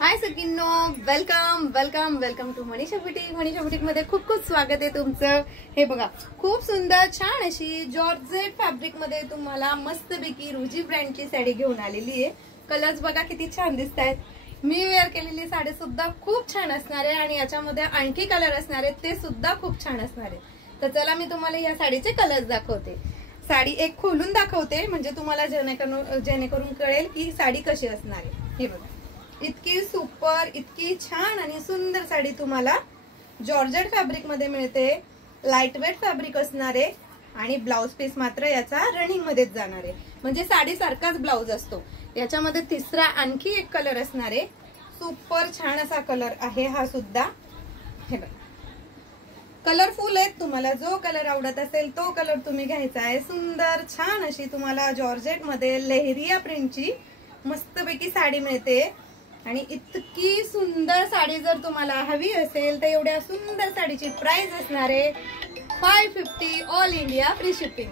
हाय सगळ्यांनो, welcome welcome welcome to Manisha boutique. Manisha boutique मध्ये खूप खूप स्वागत आहे तुमचं। हे बघा, खूप सुंदर छान अशी जॉर्जेट फॅब्रिक मध्ये तुम्हाला मस्तपैकी रुची ब्रँडची साडी घेऊन आलेली आहे। कलर्स बघा किती छान दिसतायत। मी वेअर केलेली साडी सुद्धा खूप छान असणार आहे आणि याच्यामध्ये आणखी कलर असणार आहेत, ते सुद्धा खूप छान असणार आहे। तर चला मी तुम्हाला या साडीचे कलर्स दाखवते। साडी एक खोलून दाखवते म्हणजे तुम्हाला जेणेकरून कळेल की साडी कशी असणार आहे। हे बघा, इतकी सुपर, इतकी छान आणि सुंदर साडी तुम्हाला जॉर्जेट फॅब्रिक मध्ये मिळते। लाईट वेट फॅब्रिक असणार आहे आणि ब्लाउज पीस मात्र याचा रनिंग मध्येच जाणार आहे, म्हणजे साडी सारखाच ब्लाउज असतो। याच्यामध्ये तिसरा आणखी एक कलर असणार आहे, सुपर छान असा कलर आहे हा सुद्धा। हे बघा, कलरफुल आहेत, तुम्हाला जो कलर आवडत असेल तो कलर तुम्ही घ्यायचा आहे। सुंदर छान अशी तुम्हाला जॉर्जेट मध्ये लेहरिया प्रिंटची मस्तपैकी साडी मिळते आणि इतकी सुंदर साडी जर तुम्हाला हवी असेल तर एवढ्या सुंदर साडीची प्राइस असणार आहे 550, ऑल इंडिया फ्री शिपिंग।